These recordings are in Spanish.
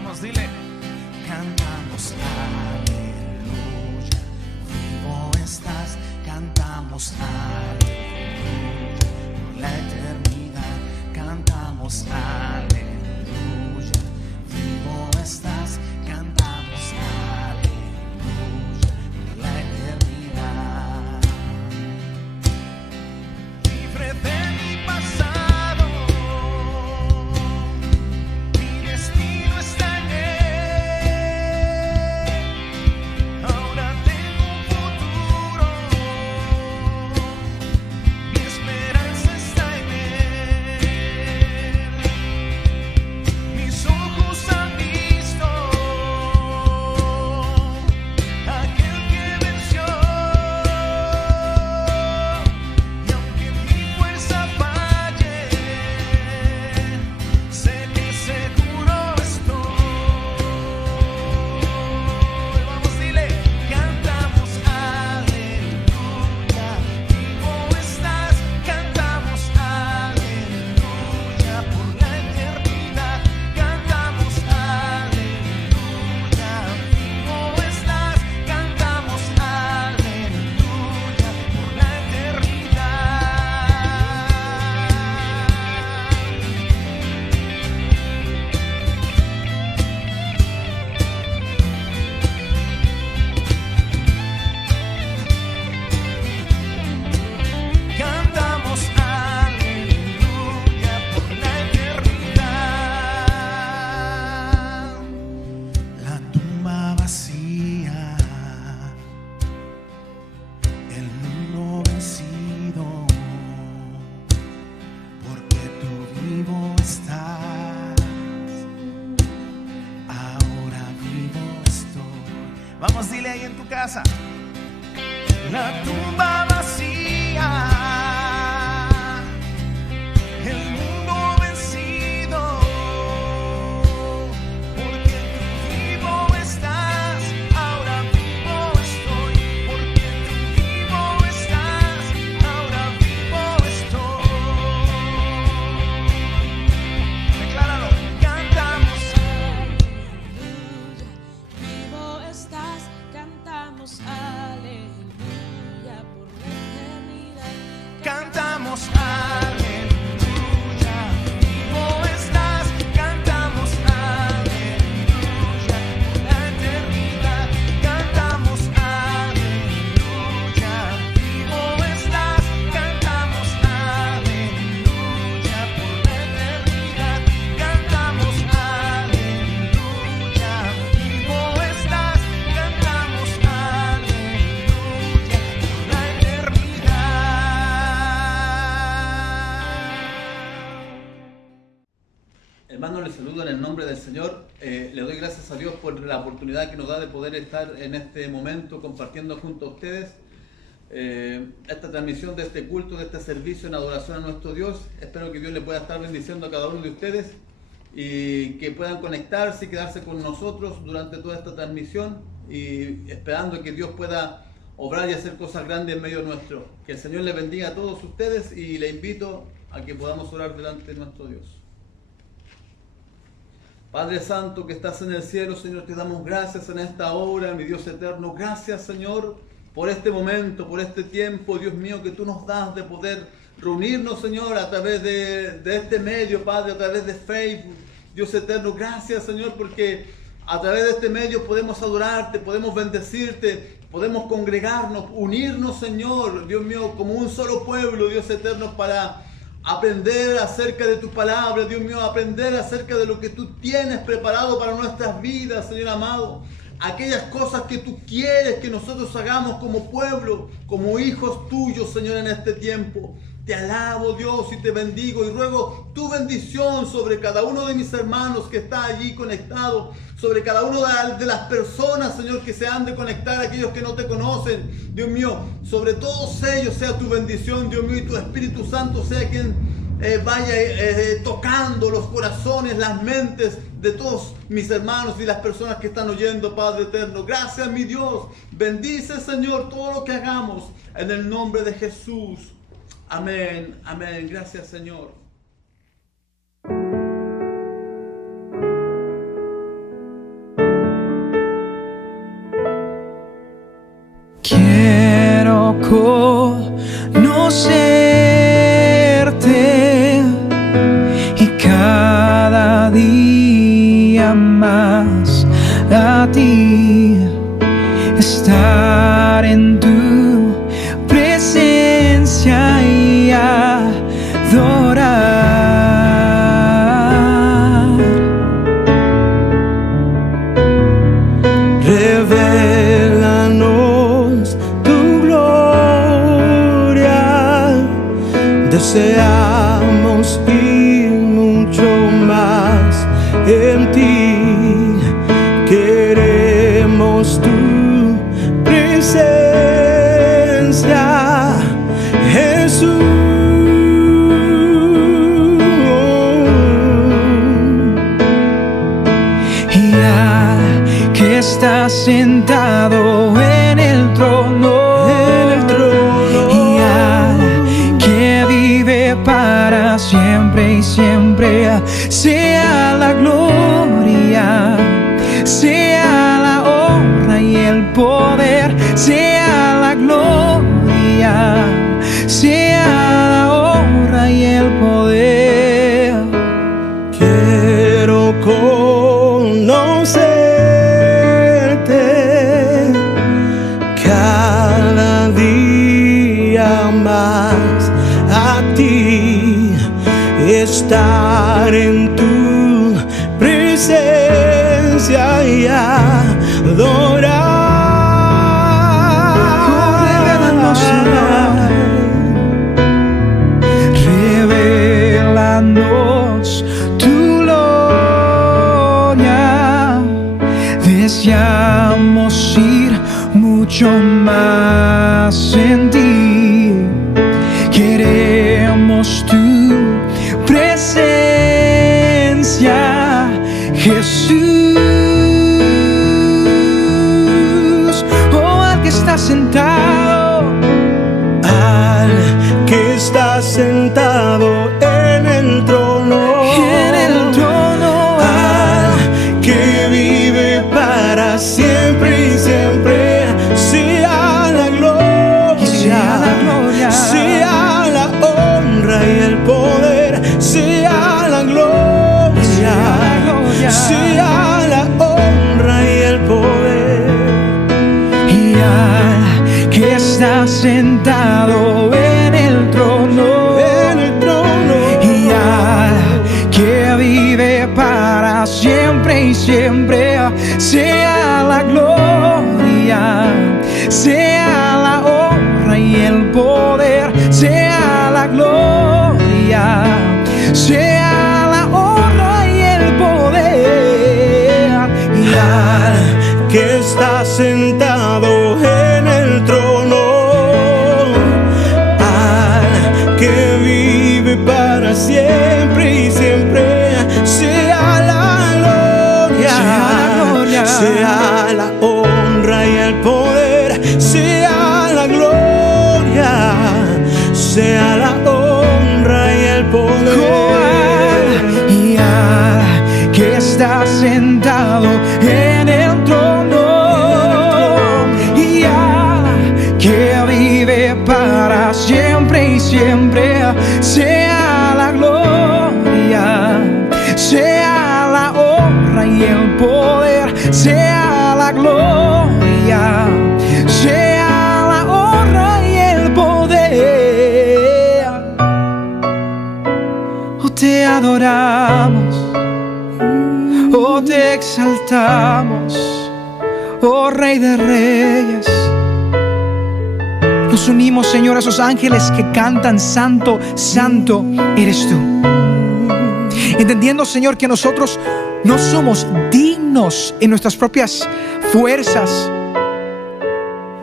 Vamos, dile. Cantamos aleluya, vivo estás, cantamos aleluya, por la eternidad, cantamos aleluya, vivo estás, cantamos aleluya, por la eternidad. Libre de mi pasado, mi destino está en él. Vamos, dile ahí en tu casa. La tumba vacía, el mundo vencido, porque tú vivo estás, ahora vivo estoy, porque tú vivo estás, ahora vivo estoy. Decláralo, cantamos. Vivo estás, cantamos aleluya por la eternidad. Cantamos aleluya, vivo estás, cantamos aleluya, por la eternidad. Cantamos aleluya, vivo estás, cantamos aleluya, por la eternidad. Cantamos aleluya, vivo estás, cantamos aleluya, por la eternidad. Hermanos, les saludo en el nombre del Señor. Le doy gracias a Dios por la oportunidad que nos da de poder estar en este momento compartiendo junto a ustedes esta transmisión de este culto, de este servicio en adoración a nuestro Dios. Espero que Dios le pueda estar bendiciendo a cada uno de ustedes y que puedan conectarse y quedarse con nosotros durante toda esta transmisión, y esperando que Dios pueda obrar y hacer cosas grandes en medio nuestro. Que el Señor les bendiga a todos ustedes y le invito a que podamos orar delante de nuestro Dios. Padre Santo que estás en el cielo, Señor, te damos gracias en esta hora, mi Dios eterno. Gracias, Señor, por este momento, por este tiempo, Dios mío, que tú nos das de poder reunirnos, Señor, a través de este medio, Padre, a través de Facebook. Dios eterno, gracias, Señor, porque a través de este medio podemos adorarte, podemos bendecirte, podemos congregarnos, unirnos, Señor, Dios mío, como un solo pueblo, Dios eterno, para aprender acerca de tu palabra, Dios mío, aprender acerca de lo que tú tienes preparado para nuestras vidas, Señor amado. Aquellas cosas que tú quieres que nosotros hagamos como pueblo, como hijos tuyos, Señor, en este tiempo. Te alabo, Dios, y te bendigo y ruego tu bendición sobre cada uno de mis hermanos que está allí conectado, sobre cada uno de las personas, Señor, que se han de conectar, aquellos que no te conocen, Dios mío. Sobre todos ellos sea tu bendición, Dios mío, y tu Espíritu Santo sea quien vaya tocando los corazones, las mentes de todos mis hermanos y las personas que están oyendo, Padre eterno. Gracias, mi Dios. Bendice, Señor, todo lo que hagamos en el nombre de Jesús. Amén, amén. Gracias, Señor. deseamos ir mucho más en ti. Queremos tu presencia, Jesús. Y ya que estás sentado en el trono, y ya que vive para siempre y siempre, sea la gloria, sea la honra y el poder, sea la gloria, sea la honra y el poder. Quiero conocerte cada día más, a ti, estar en tu presencia y adorar. Revelanos tu gloria. Deseamos ir mucho más en ti. Queremos tu presencia, Jesús. Oh, al que está sentado, al que está sentado en el trono, al que vive para siempre y siempre, sea la gloria, sea la honra y el poder, sea la gloria, sea la honra y el poder. Y al que está sentado en el trono, y al que vive para siempre y siempre, sea la gloria, sea la honra y el poder, sea la gloria, sea la honra y el poder. Y al que está sentado en el trono, al que vive para siempre y siempre, sea la gloria, sea la honra y el poder, sea la gloria, sea la honra y el poder. Y al que está sentado en el trono, y al que vive para siempre y siempre, sea la gloria, sea la honra y el poder, sea la gloria, sea la honra y el poder. Oh, te adoramos, oh, te exaltamos, oh Rey de Reyes. Nos unimos, Señor, a esos ángeles que cantan: Santo, Santo eres tú. Entendiendo, Señor, que nosotros no somos dignos en nuestras propias fuerzas,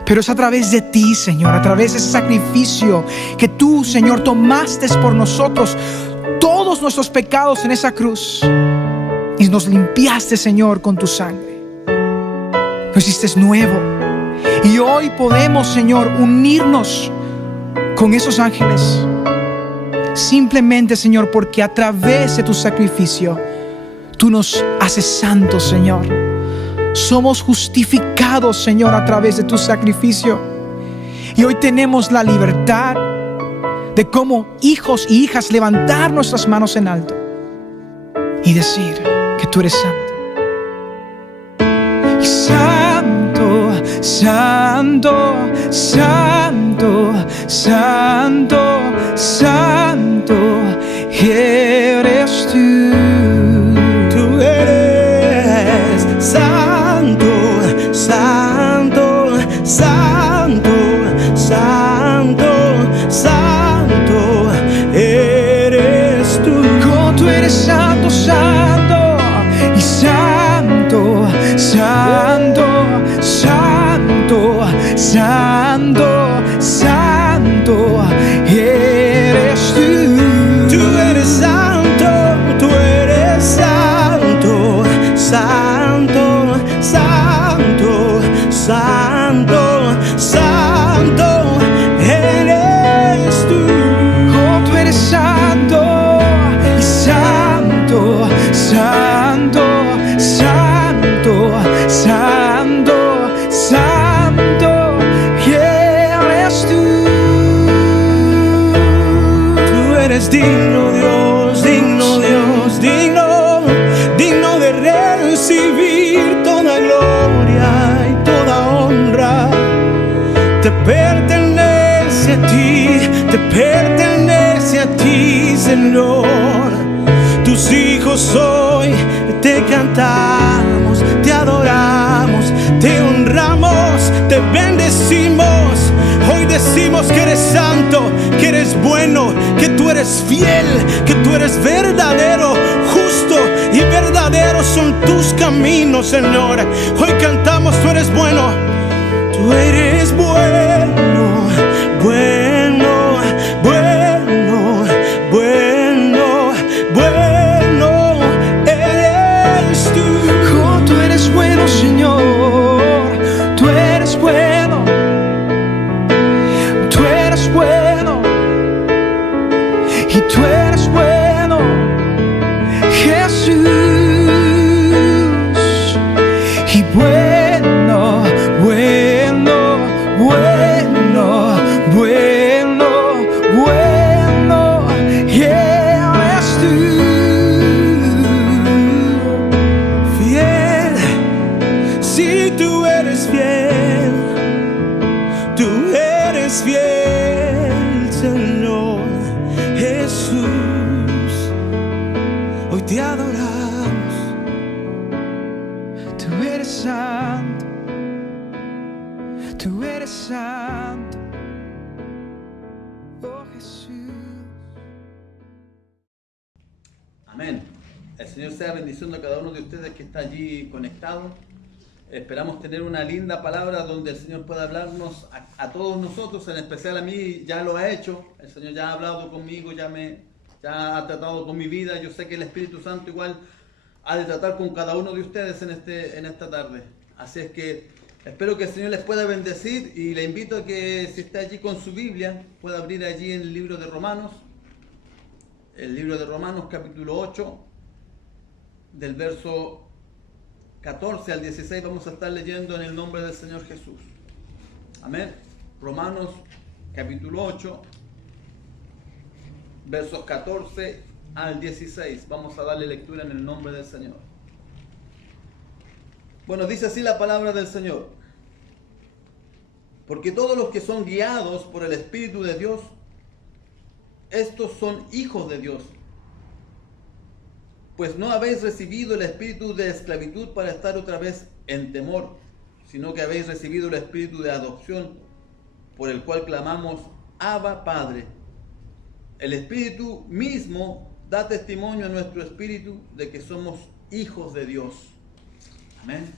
pero es a través de ti, Señor, a través de ese sacrificio que tú, Señor, tomaste por nosotros todos nuestros pecados en esa cruz y nos limpiaste, Señor, con tu sangre. Nos hiciste nuevo y hoy podemos, Señor, unirnos con esos ángeles simplemente, Señor, porque a través de tu sacrificio tú nos haces santos, Señor. Somos justificados, Señor, a través de tu sacrificio. Y hoy tenemos la libertad de, como hijos y hijas, levantar nuestras manos en alto y decir que tú eres santo. Y santo, santo, santo, santo, santo eres tú. Tú eres santo, santo, santo, santo, santo tú. Oh, tú eres santo, santo y santo, santo, santo, santo, santo eres tú. Tú eres santo, tú eres santo, santo, santo, santo, santo eres tú. Oh, tú eres santo y santo, santo, santo, santo, santo eres tú. Tú eres digno, Dios, digno, Dios, digno, digno de recibir toda gloria y toda honra. Te pertenece a ti, te pertenece a ti, Señor. Tus hijos hoy te cantamos, te adoramos, te honramos, te bendecimos. Hoy decimos que eres santo, que eres bueno, que tú eres fiel, que tú eres verdadero, justo y verdadero son tus caminos, Señor. Hoy cantamos, tú eres bueno, tú eres bueno, bueno, bueno, bueno, bueno eres tú. Oh, tú eres bueno, Señor, tú eres bueno, tú eres bueno, y tú eres bueno, Jesús, y bueno, bueno, bueno, bueno, bueno, eres tú. Fiel, si tú eres fiel, tú eres fiel, Señor Jesús. Hoy te adoramos. Tú eres santo, tú eres santo, oh Jesús. Amén. El Señor sea bendiciendo a cada uno de ustedes que está allí conectado. Esperamos tener una linda palabra donde el Señor pueda hablarnos a todos nosotros, en especial a mí. Ya lo ha hecho. El Señor ya ha hablado conmigo, ya ha tratado con mi vida. Yo sé que el Espíritu Santo igual ha de tratar con cada uno de ustedes en esta tarde. Así es que espero que el Señor les pueda bendecir y le invito a que, si está allí con su Biblia, pueda abrir allí en el libro de Romanos. El libro de Romanos capítulo 8, del verso 14 al 16 vamos a estar leyendo en el nombre del Señor Jesús. Amén. Romanos capítulo 8, versos 14 al 16. Vamos a darle lectura en el nombre del Señor. Bueno, dice así la palabra del Señor. Porque todos los que son guiados por el Espíritu de Dios, estos son hijos de Dios. Pues no habéis recibido el espíritu de esclavitud para estar otra vez en temor, sino que habéis recibido el espíritu de adopción, por el cual clamamos, Abba, Padre. El Espíritu mismo da testimonio a nuestro espíritu de que somos hijos de Dios. Amén.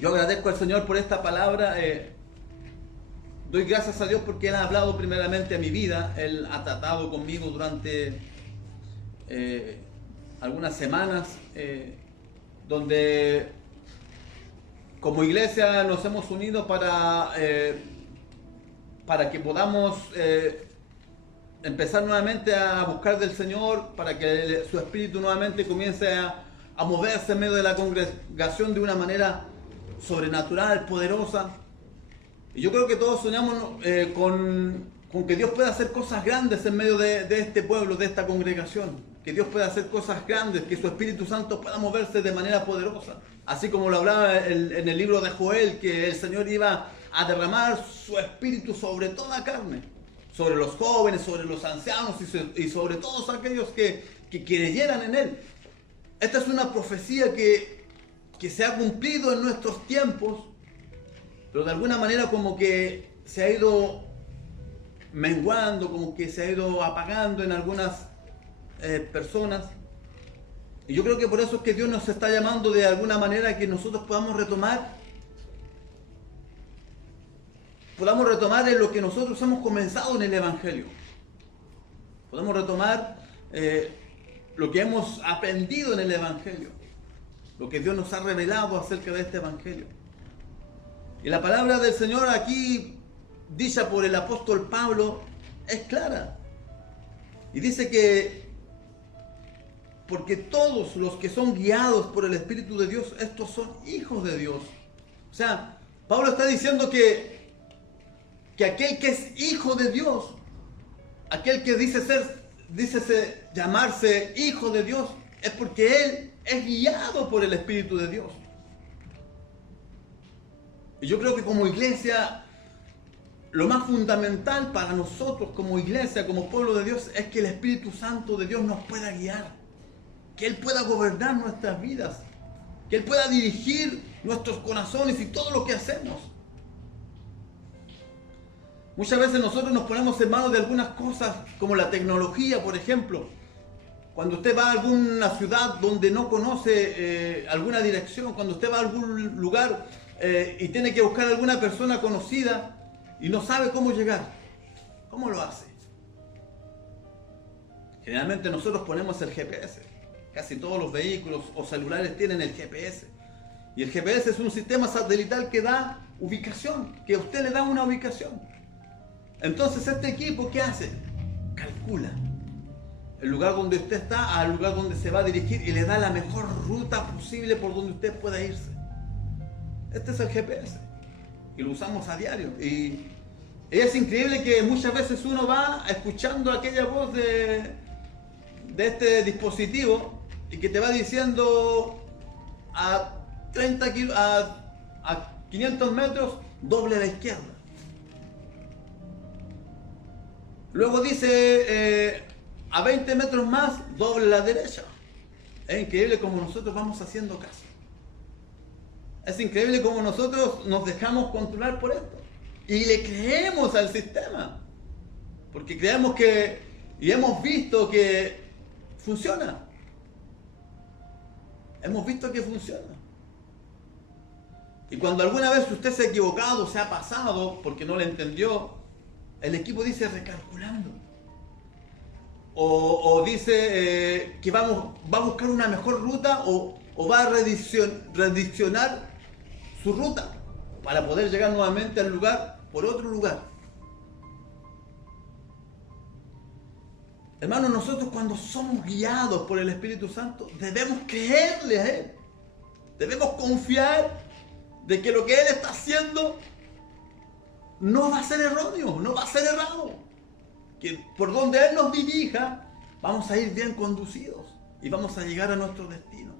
Yo agradezco al Señor por esta palabra. Doy gracias a Dios porque Él ha hablado primeramente a mi vida. Él ha tratado conmigo durante algunas semanas, donde como iglesia nos hemos unido para que podamos empezar nuevamente a buscar del Señor, para que su Espíritu nuevamente comience a moverse en medio de la congregación de una manera sobrenatural, poderosa. Y yo creo que todos soñamos con que Dios pueda hacer cosas grandes en medio de este pueblo, de esta congregación. Que Dios pueda hacer cosas grandes, que su Espíritu Santo pueda moverse de manera poderosa. Así como lo hablaba en el libro de Joel, que el Señor iba a derramar su Espíritu sobre toda carne. Sobre los jóvenes, sobre los ancianos y sobre todos aquellos que creyeran en Él. Esta es una profecía que se ha cumplido en nuestros tiempos, pero de alguna manera como que se ha ido menguando, como que se ha ido apagando en algunas personas. Y yo creo que por eso es que Dios nos está llamando de alguna manera a que nosotros podamos retomar en lo que nosotros hemos comenzado en el Evangelio. Podemos retomar lo que hemos aprendido en el Evangelio, lo que Dios nos ha revelado acerca de este Evangelio. Y la palabra del Señor aquí, dicha por el apóstol Pablo, es clara. Y dice que porque todos los que son guiados por el Espíritu de Dios, estos son hijos de Dios. O sea, Pablo está diciendo que aquel que es hijo de Dios, aquel que dice llamarse hijo de Dios, es porque él es guiado por el Espíritu de Dios. Y yo creo que como iglesia, lo más fundamental para nosotros como iglesia, como pueblo de Dios, es que el Espíritu Santo de Dios nos pueda guiar, que Él pueda gobernar nuestras vidas, que Él pueda dirigir nuestros corazones y todo lo que hacemos. Muchas veces nosotros nos ponemos en manos de algunas cosas, como la tecnología, por ejemplo. Cuando usted va a alguna ciudad donde no conoce alguna dirección, cuando usted va a algún lugar y tiene que buscar a alguna persona conocida y no sabe cómo llegar, ¿cómo lo hace? Generalmente nosotros ponemos el GPS. Casi todos los vehículos o celulares tienen el GPS. Y el GPS es un sistema satelital que da ubicación, que a usted le da una ubicación. Entonces este equipo, ¿qué hace? Calcula el lugar donde usted está al lugar donde se va a dirigir y le da la mejor ruta posible por donde usted pueda irse. Este es el GPS y lo usamos a diario. Y es increíble que muchas veces uno va escuchando aquella voz de este dispositivo y que te va diciendo a 500 metros, doble a la izquierda. Luego dice a 20 metros más, doble a la derecha. Es increíble cómo nosotros vamos haciendo caso. Es increíble cómo nosotros nos dejamos controlar por esto. Y le creemos al sistema. Porque creemos que, y hemos visto que funciona. Hemos visto que funciona. Y cuando alguna vez usted se ha equivocado, se ha pasado porque no le entendió, el equipo dice recalculando. O dice que va a buscar una mejor ruta o va a redireccionar su ruta para poder llegar nuevamente al lugar por otro lugar. Hermanos, nosotros cuando somos guiados por el Espíritu Santo debemos creerle a Él. Debemos confiar de que lo que Él está haciendo no va a ser erróneo, no va a ser errado. Que por donde Él nos dirija, vamos a ir bien conducidos y vamos a llegar a nuestro destino.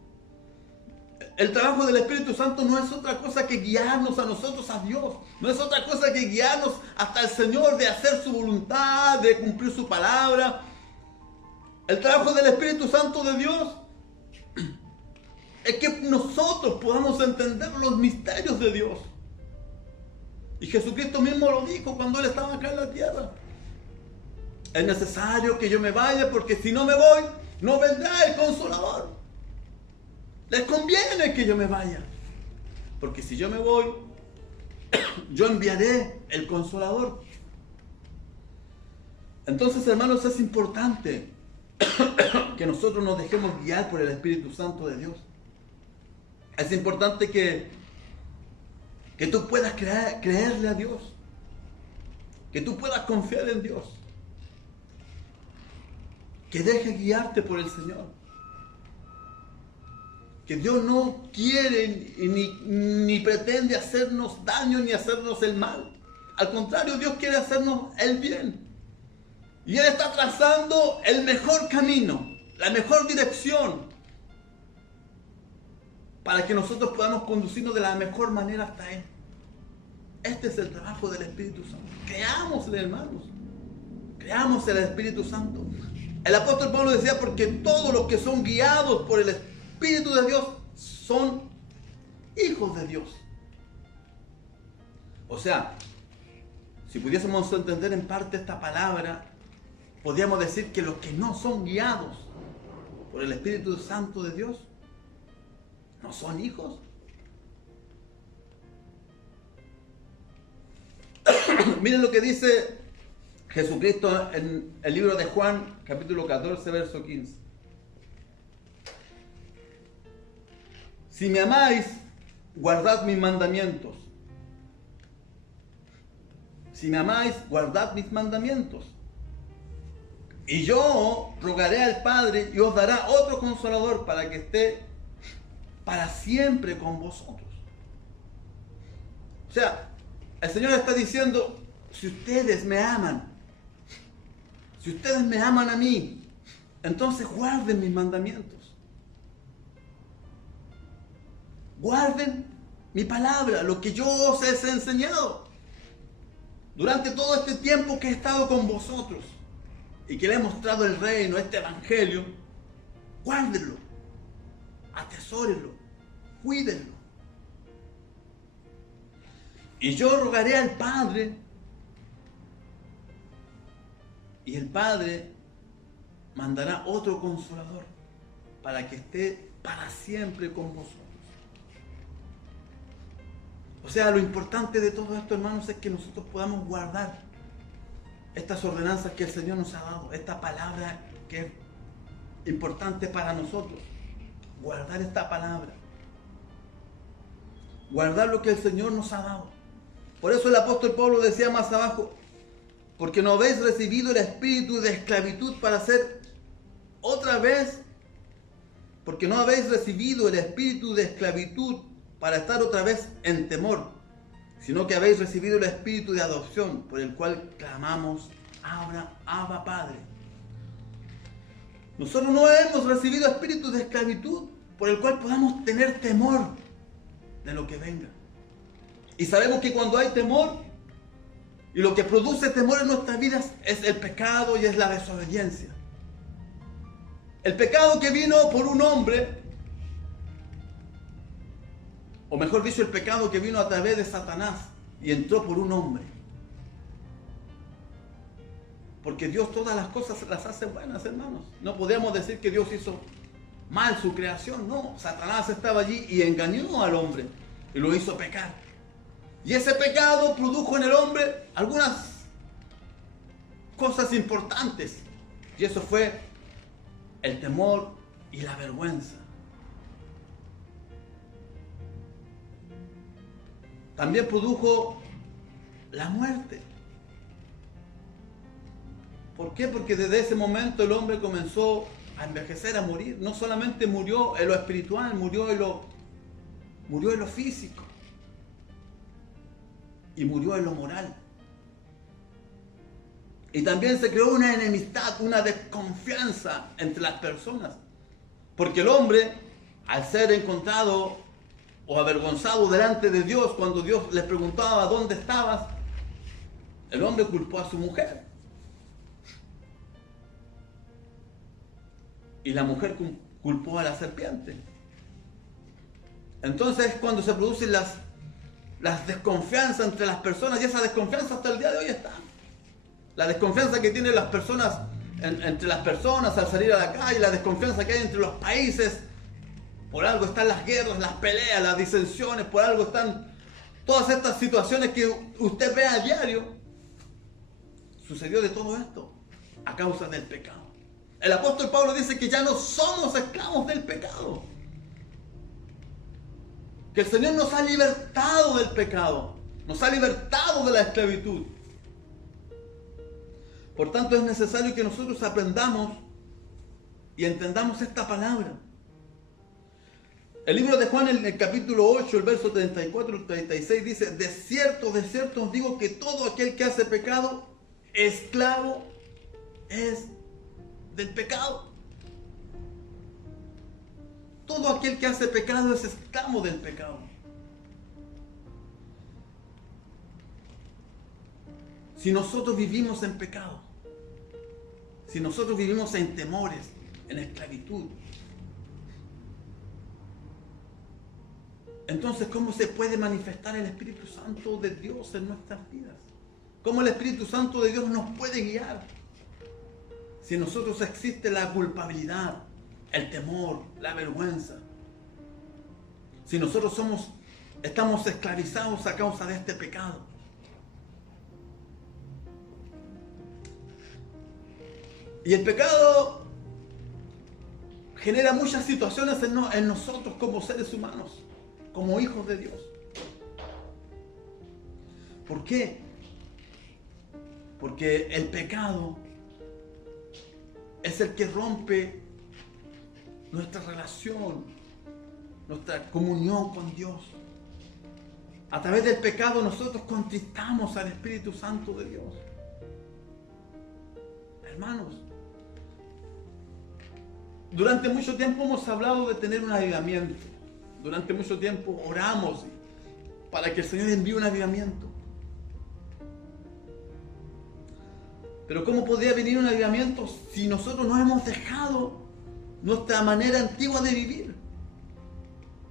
El trabajo del Espíritu Santo no es otra cosa que guiarnos a nosotros a Dios. No es otra cosa que guiarnos hasta el Señor, de hacer su voluntad, de cumplir su palabra. El trabajo del Espíritu Santo de Dios es que nosotros podamos entender los misterios de Dios. Y Jesucristo mismo lo dijo cuando Él estaba acá en la tierra. Es necesario que yo me vaya porque si no me voy, no vendrá el Consolador. Les conviene que yo me vaya. Porque si yo me voy, yo enviaré el Consolador. Entonces, hermanos, es importante que nosotros nos dejemos guiar por el Espíritu Santo de Dios. Es importante que tú puedas creerle a Dios. Que tú puedas confiar en Dios. Que dejes guiarte por el Señor. Que Dios no quiere ni pretende hacernos daño ni hacernos el mal. Al contrario, Dios quiere hacernos el bien. Y Él está trazando el mejor camino, la mejor dirección, para que nosotros podamos conducirnos de la mejor manera hasta Él. Este es el trabajo del Espíritu Santo. Creámosle, hermanos. Creamos el Espíritu Santo. El apóstol Pablo decía, porque todos los que son guiados por el Espíritu de Dios son hijos de Dios. O sea, si pudiésemos entender en parte esta palabra, podríamos decir que los que no son guiados por el Espíritu Santo de Dios no son hijos. Miren lo que dice Jesucristo en el libro de Juan, capítulo 14, verso 15. Si me amáis, guardad mis mandamientos. Si me amáis, guardad mis mandamientos. Y yo rogaré al Padre y os dará otro consolador para que esté para siempre con vosotros. O sea, el Señor está diciendo, si ustedes me aman, si ustedes me aman a mí, entonces guarden mis mandamientos. Guarden mi palabra, lo que yo os he enseñado. Durante todo este tiempo que he estado con vosotros y que le he mostrado el reino, este evangelio, guárdenlo, atesórenlo, cuídenlo. Y yo rogaré al Padre, y el Padre mandará otro consolador para que esté para siempre con vosotros. O sea, lo importante de todo esto, hermanos, es que nosotros podamos guardar estas ordenanzas que el Señor nos ha dado, esta palabra que es importante para nosotros. Guardar esta palabra. Guardar lo que el Señor nos ha dado. Por eso el apóstol Pablo decía más abajo, porque no habéis recibido el espíritu de esclavitud para ser otra vez, porque no habéis recibido el espíritu de esclavitud para estar otra vez en temor, sino que habéis recibido el espíritu de adopción, por el cual clamamos, Abba Padre. Nosotros no hemos recibido espíritu de esclavitud, por el cual podamos tener temor de lo que venga. Y sabemos que cuando hay temor, y lo que produce temor en nuestras vidas es el pecado y es la desobediencia. El pecado que vino por un hombre, o mejor dicho, el pecado que vino a través de Satanás y entró por un hombre. Porque Dios todas las cosas las hace buenas, hermanos. No podemos decir que Dios hizo mal su creación, no. Satanás estaba allí y engañó al hombre y lo hizo pecar. Y ese pecado produjo en el hombre algunas cosas importantes. Y eso fue el temor y la vergüenza. También produjo la muerte. ¿Por qué? Porque desde ese momento el hombre comenzó a envejecer, a morir. No solamente murió en lo espiritual, murió en lo físico. Y murió en lo moral. Y también se creó una enemistad, una desconfianza entre las personas. Porque el hombre, al ser encontrado o avergonzado delante de Dios, cuando Dios les preguntaba dónde estabas, el hombre culpó a su mujer. Y la mujer culpó a la serpiente. Entonces es cuando se producen las desconfianzas entre las personas, y esa desconfianza hasta el día de hoy está. La desconfianza que tienen las personas entre las personas al salir a la calle, la desconfianza que hay entre los países. Por algo están las guerras, las peleas, las disensiones, por algo están todas estas situaciones que usted ve a diario. Sucedió de todo esto a causa del pecado. El apóstol Pablo dice que ya no somos esclavos del pecado. Que el Señor nos ha libertado del pecado, nos ha libertado de la esclavitud. Por tanto, es necesario que nosotros aprendamos y entendamos esta palabra. El libro de Juan, en el capítulo 8, el verso 34 y 36, dice: de cierto os digo que todo aquel que hace pecado, esclavo es del pecado. Todo aquel que hace pecado es esclavo del pecado. Si nosotros vivimos en pecado, si nosotros vivimos en temores, en esclavitud, entonces ¿cómo se puede manifestar el Espíritu Santo de Dios en nuestras vidas? ¿Cómo el Espíritu Santo de Dios nos puede guiar? si en nosotros existe la culpabilidad, el temor, la vergüenza, si nosotros estamos esclavizados a causa de este pecado. Y el pecado genera muchas situaciones en nosotros como seres humanos, como hijos de Dios. ¿Por qué? Porque el pecado es el que rompe nuestra relación, nuestra comunión con Dios. A través del pecado nosotros contristamos al Espíritu Santo de Dios. Hermanos, durante mucho tiempo hemos hablado de tener un avivamiento. Durante mucho tiempo oramos para que el Señor envíe un avivamiento. Pero ¿cómo podría venir un avivamiento si nosotros no hemos dejado nuestra manera antigua de vivir?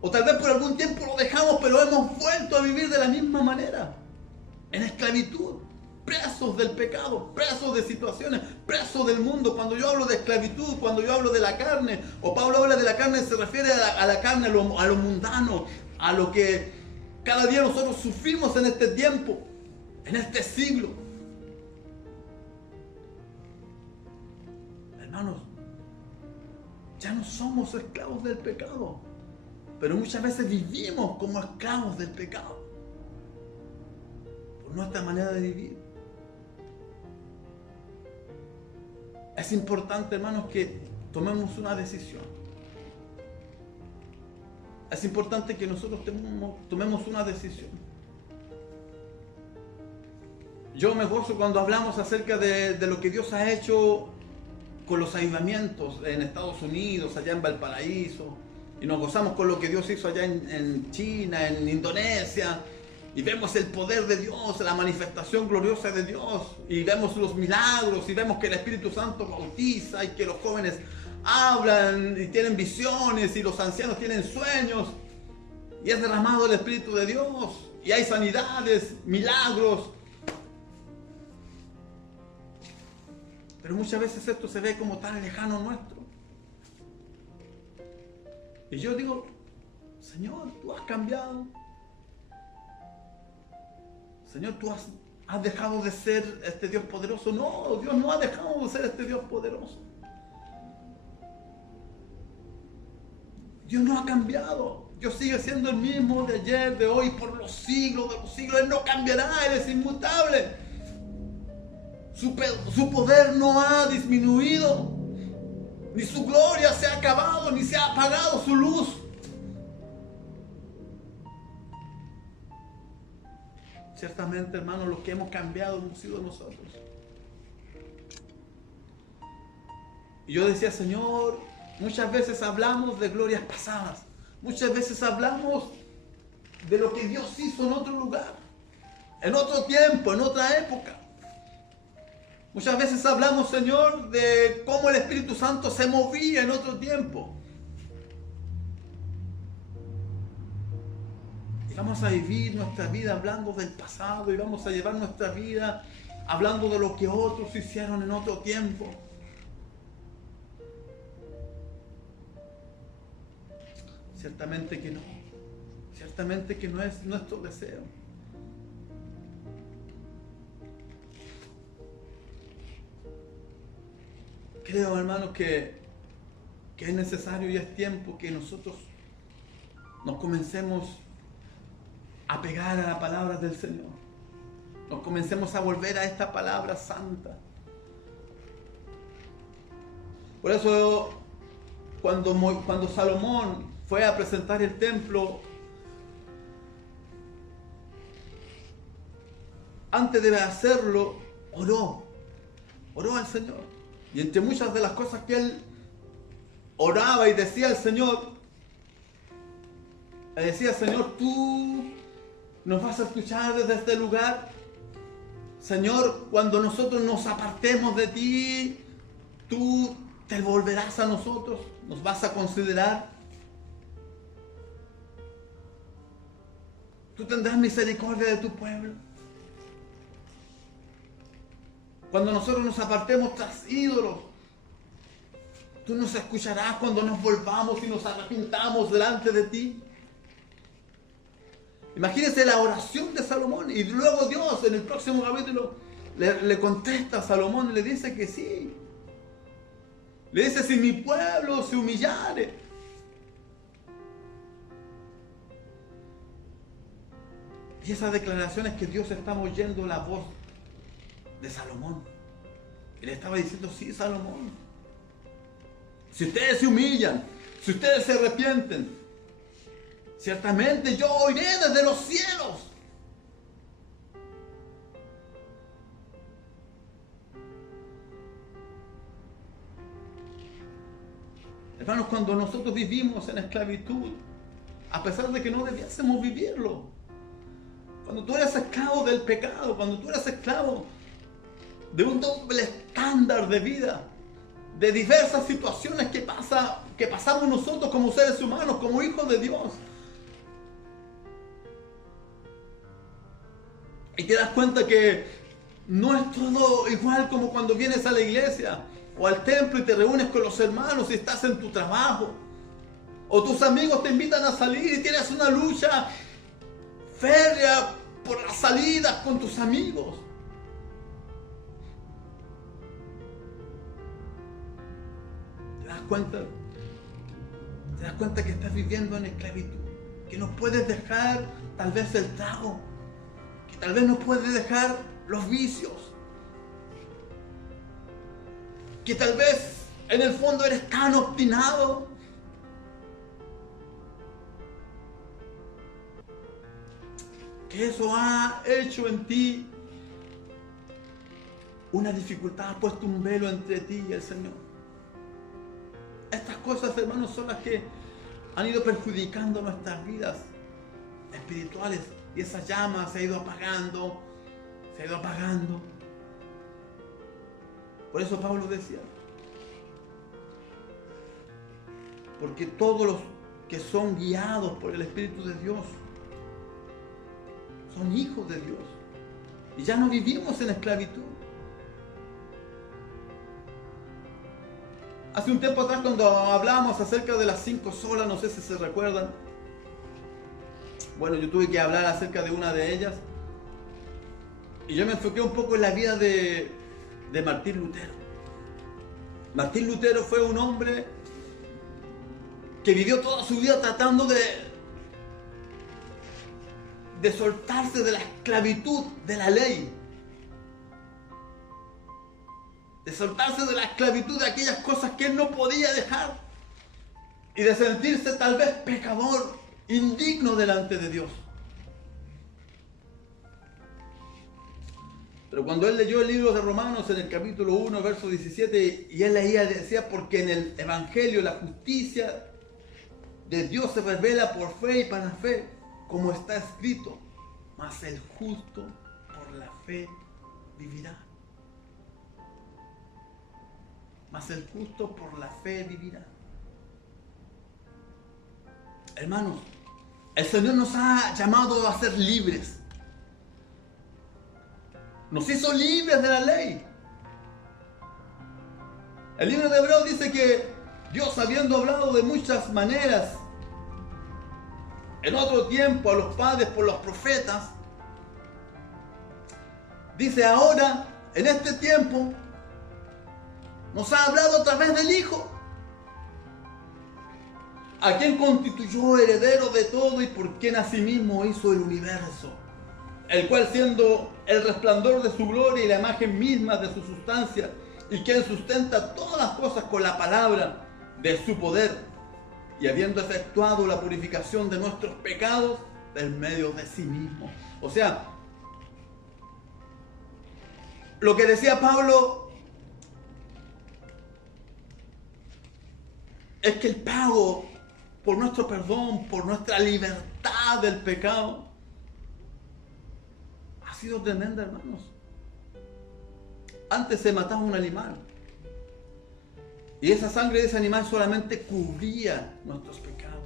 O tal vez por algún tiempo lo dejamos, pero hemos vuelto a vivir de la misma manera, en esclavitud, presos del pecado, presos de situaciones, presos del mundo. Cuando yo hablo de esclavitud, cuando yo hablo de la carne, o Pablo habla de la carne, se refiere a la carne, a lo mundano, a lo que cada día nosotros sufrimos en este tiempo, en este siglo. Hermanos, ya no somos esclavos del pecado, pero muchas veces vivimos como esclavos del pecado por nuestra manera de vivir. Es importante, hermanos, que tomemos una decisión. Es importante que nosotros tomemos una decisión. Yo me gozo cuando hablamos acerca de lo que Dios ha hecho con los avivamientos en Estados Unidos, allá en Valparaíso, y nos gozamos con lo que Dios hizo allá en China, en Indonesia, y vemos el poder de Dios, la manifestación gloriosa de Dios, y vemos los milagros, y vemos que el Espíritu Santo bautiza, y que los jóvenes hablan y tienen visiones, y los ancianos tienen sueños, y es derramado el Espíritu de Dios, y hay sanidades, milagros. Pero muchas veces esto se ve como tan lejano nuestro. Y yo digo, Señor, tú has cambiado. Señor, tú has dejado de ser este Dios poderoso. No, Dios no ha dejado de ser este Dios poderoso. Dios no ha cambiado. Dios sigue siendo el mismo de ayer, de hoy, por los siglos de los siglos. Él no cambiará, Él es inmutable. Su poder no ha disminuido, ni su gloria se ha acabado, ni se ha apagado su luz. Ciertamente, hermanos, los que hemos cambiado hemos sido nosotros. Y yo decía, Señor, muchas veces hablamos de glorias pasadas, muchas veces hablamos de lo que Dios hizo en otro lugar, en otro tiempo, en otra época. Muchas veces hablamos, Señor, de cómo el Espíritu Santo se movía en otro tiempo. Y vamos a vivir nuestra vida hablando del pasado, y vamos a llevar nuestra vida hablando de lo que otros hicieron en otro tiempo. Ciertamente que no. Ciertamente que no es nuestro deseo. Creo, hermanos, que es necesario y es tiempo que nosotros nos comencemos a pegar a la palabra del Señor. Nos comencemos a volver a esta palabra santa. Por eso, cuando Salomón fue a presentar el templo, antes de hacerlo, oró al Señor. Y entre muchas de las cosas que él oraba y decía al Señor, le decía, Señor, tú nos vas a escuchar desde este lugar. Señor, cuando nosotros nos apartemos de ti, tú te volverás a nosotros, nos vas a considerar. Tú tendrás misericordia de tu pueblo. Cuando nosotros nos apartemos tras ídolos, tú nos escucharás cuando nos volvamos y nos arrepintamos delante de ti. Imagínense la oración de Salomón, y luego Dios en el próximo capítulo le contesta a Salomón y le dice que sí. Le dice: si mi pueblo se humillare. Y esa declaración es que Dios estaba oyendo la voz de Salomón. Y le estaba diciendo: sí, Salomón, si ustedes se humillan, si ustedes se arrepienten, ciertamente yo oiré desde los cielos. Hermanos, cuando nosotros vivimos en esclavitud, a pesar de que no debiésemos vivirlo, cuando tú eres esclavo del pecado, cuando tú eres esclavo de un doble estándar de vida, de diversas situaciones que pasamos nosotros como seres humanos, como hijos de Dios, y te das cuenta que no es todo igual como cuando vienes a la iglesia o al templo y te reúnes con los hermanos y estás en tu trabajo, o tus amigos te invitan a salir y tienes una lucha férrea por las salidas con tus amigos. ¿Te das cuenta? ¿Te das cuenta que estás viviendo en esclavitud? Que no puedes dejar tal vez el trago, que tal vez no puedes dejar los vicios, que tal vez en el fondo eres tan obstinado que eso ha hecho en ti una dificultad, ha puesto un velo entre ti y el Señor. Estas cosas, hermanos, son las que han ido perjudicando nuestras vidas espirituales, y esa llama se ha ido apagando, se ha ido apagando. Por eso Pablo decía: porque todos los que son guiados por el Espíritu de Dios son hijos de Dios, y ya no vivimos en esclavitud. Hace un tiempo atrás, cuando hablábamos acerca de las 5 solas, no sé si se recuerdan, bueno, yo tuve que hablar acerca de una de ellas, y yo me enfoqué un poco en la vida de Martín Lutero. Martín Lutero fue un hombre que vivió toda su vida tratando de soltarse de la esclavitud de la ley, de soltarse de la esclavitud de aquellas cosas que él no podía dejar, y de sentirse tal vez pecador, indigno delante de Dios. Pero cuando él leyó el libro de Romanos en el capítulo 1, verso 17, y él leía, decía: porque en el Evangelio la justicia de Dios se revela por fe y para fe, como está escrito: mas el justo por la fe vivirá. Mas el justo por la fe vivirá. Hermanos, el Señor nos ha llamado a ser libres. Nos hizo libres de la ley. El libro de Hebreos dice que Dios, habiendo hablado de muchas maneras en otro tiempo a los padres por los profetas, dice ahora, en este tiempo, nos ha hablado a través del Hijo, a quien constituyó heredero de todo y por quien asimismo hizo el universo, el cual, siendo el resplandor de su gloria y la imagen misma de su sustancia, y quien sustenta todas las cosas con la palabra de su poder, y habiendo efectuado la purificación de nuestros pecados del medio de sí mismo. O sea, lo que decía Pablo es que el pago por nuestro perdón, por nuestra libertad del pecado, ha sido tremenda, hermanos. Antes se mataba un animal, y esa sangre de ese animal solamente cubría nuestros pecados.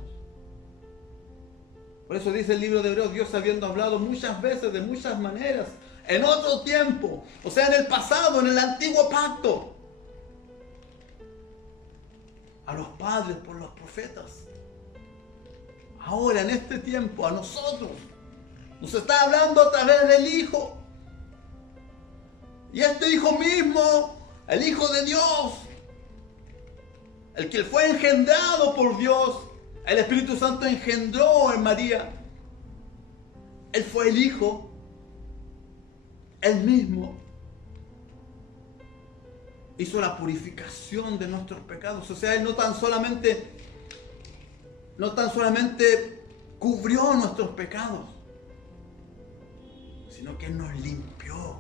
Por eso dice el libro de Hebreos: Dios, habiendo hablado muchas veces, de muchas maneras, en otro tiempo, o sea, en el pasado, en el antiguo pacto, a los padres por los profetas. Ahora, en este tiempo, a nosotros nos está hablando a través del Hijo. Y este Hijo mismo, el Hijo de Dios, el que fue engendrado por Dios, el Espíritu Santo engendró en María. Él fue el Hijo, Él mismo hizo la purificación de nuestros pecados. O sea, Él no tan solamente cubrió nuestros pecados, sino que Él nos limpió,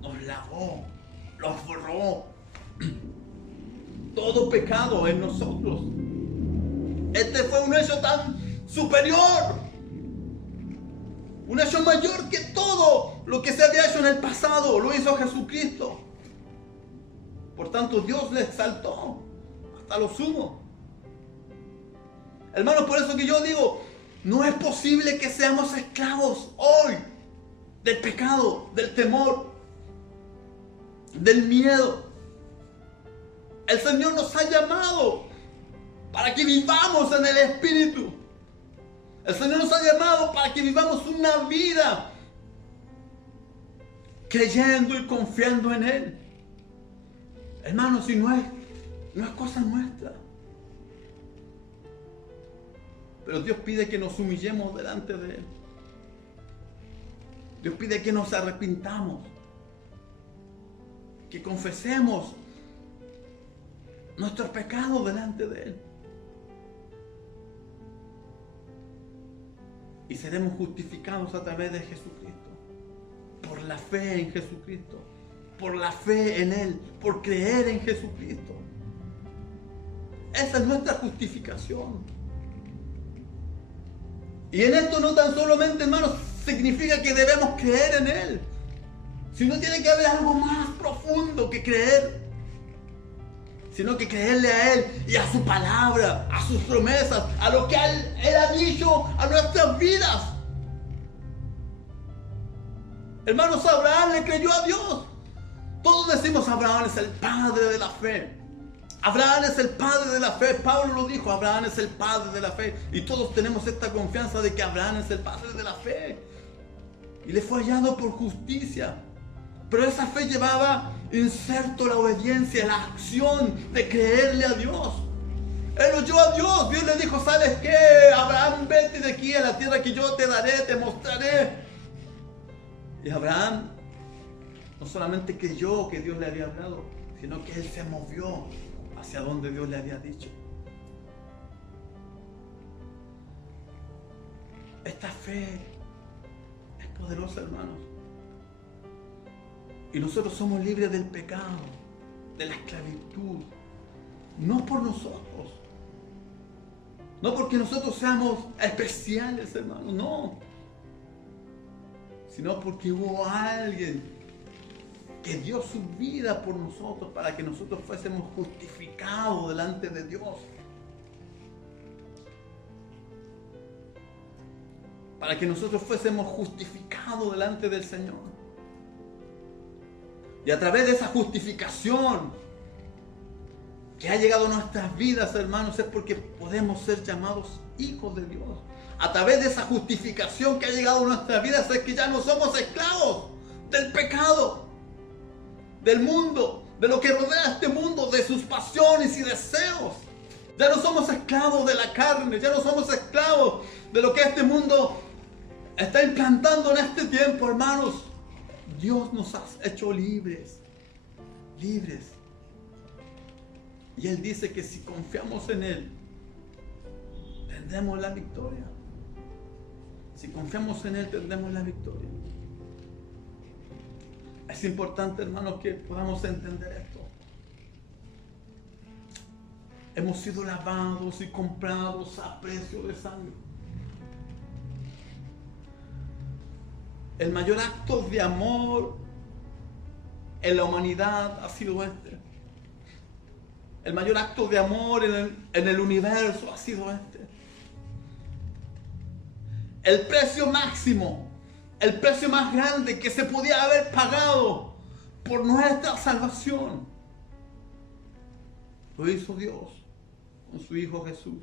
nos lavó, los borró. Todo pecado en nosotros. Este fue un hecho tan superior, un hecho mayor que todo lo que se había hecho en el pasado. Lo hizo Jesucristo. Por tanto, Dios le exaltó hasta lo sumo. Hermanos, por eso que yo digo, no es posible que seamos esclavos hoy del pecado, del temor, del miedo. El Señor nos ha llamado para que vivamos en el Espíritu. El Señor nos ha llamado para que vivamos una vida creyendo y confiando en Él. Hermanos, si no es cosa nuestra. Pero Dios pide que nos humillemos delante de Él. Dios pide que nos arrepintamos, que confesemos nuestros pecados delante de Él. Y seremos justificados a través de Jesucristo, por la fe en Jesucristo, por la fe en Él, por creer en Jesucristo. Esa es nuestra justificación. Y en esto no tan solamente, hermanos, significa que debemos creer en Él, sino tiene que haber algo más profundo que creer, sino que creerle a Él y a su palabra, a sus promesas, a lo que Él ha dicho a nuestras vidas. Hermanos, Abraham le creyó a Dios. Todos decimos Abraham es el padre de la fe. Abraham es el padre de la fe. Pablo lo dijo, Abraham es el padre de la fe. Y todos tenemos esta confianza de que Abraham es el padre de la fe. Y le fue hallado por justicia. Pero esa fe llevaba inserto la obediencia, la acción de creerle a Dios. Él oyó a Dios. Dios le dijo, ¿sabes qué? Abraham, vete de aquí a la tierra que yo te daré, te mostraré. Y Abraham no solamente creyó que Dios le había hablado, sino que él se movió hacia donde Dios le había dicho. Esta fe es poderosa, hermanos. Y nosotros somos libres del pecado, de la esclavitud. No por nosotros. No porque nosotros seamos especiales, hermanos. No. Sino porque hubo alguien que dio su vida por nosotros para que nosotros fuésemos justificados delante de Dios. Para que nosotros fuésemos justificados delante del Señor. Y a través de esa justificación que ha llegado a nuestras vidas, hermanos, es porque podemos ser llamados hijos de Dios. A través de esa justificación que ha llegado a nuestras vidas es que ya no somos esclavos del pecado, del mundo, de lo que rodea este mundo, de sus pasiones y deseos. Ya no somos esclavos de la carne, ya no somos esclavos de lo que este mundo está implantando en este tiempo, hermanos. Dios nos ha hecho libres, libres. Y Él dice que si confiamos en Él, tendremos la victoria. Si confiamos en Él, tendremos la victoria. Es importante, hermanos, que podamos entender esto. Hemos sido lavados y comprados a precio de sangre. El mayor acto de amor en la humanidad ha sido este. El mayor acto de amor en el universo ha sido este. El precio máximo, el precio más grande que se podía haber pagado por nuestra salvación, lo hizo Dios. con su Hijo Jesús.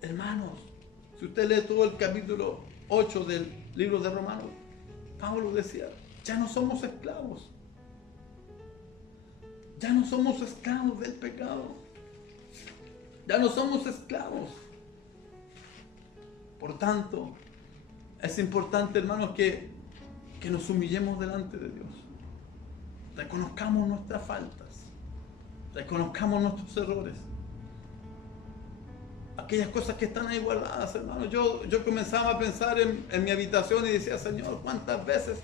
Hermanos, si usted lee todo el capítulo 8 del libro de Romanos, Pablo decía, ya no somos esclavos. Ya no somos esclavos del pecado. Ya no somos esclavos. Por tanto, es importante, hermanos, que nos humillemos delante de Dios. Reconozcamos nuestras faltas. Reconozcamos nuestros errores. Aquellas cosas que están ahí guardadas, hermanos. Yo comenzaba a pensar en mi habitación y decía, Señor, ¿cuántas veces